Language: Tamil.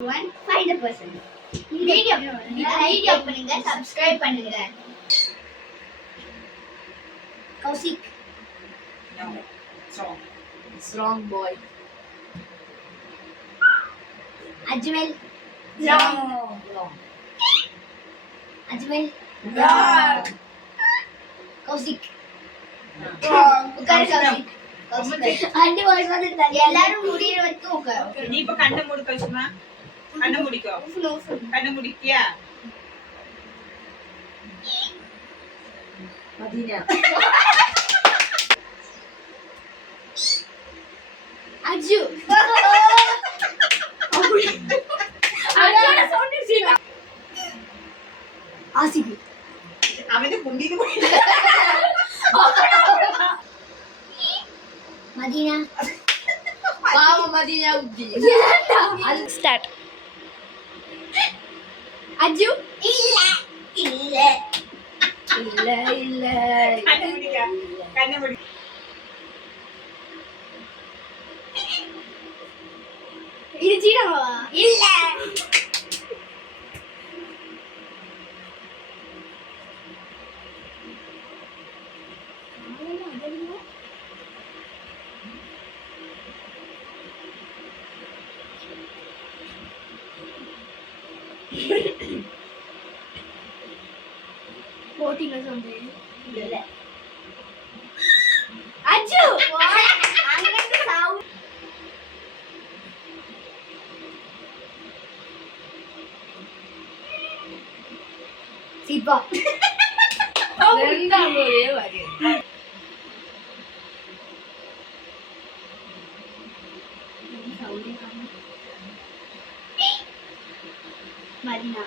find a person. வீடியோ பண்ணுங்க, சப்ஸ்கிரைப் பண்ணுங்க. Kaushik. No. Strong. Strong boy. Ajmal. Wrong. Ajmal. Wrong. Kaushik. உட்காரு கௌசிக். அண்டி வாய்ஸ் வந்து எல்லாரும் முடியற வரைக்கும் உட்காரு. நீ இப்ப கண்ணை மூடு கௌசிமா. கண்ணை மூடிக்கோ. கண்ணை மூடிக்கியா? Madina. அஜு. அஜோட சவுண்ட் சீனா. ஆசிபி. அவனே குண்டிது போய். மதீனா. பாவ மதீனா உத்தி. அது ஸ்டார்ட். அஜு. இல்ல. கண்ணை மூடிக்க. கண்ணை மூடி. இது சீனாவா? இல்ல. போட்டிங்க சொன்னே. இல்ல. அஜு. அங்க சவுண்ட். சிப்பா. ரெண்டாம் ஒரே வரி. மதீனா.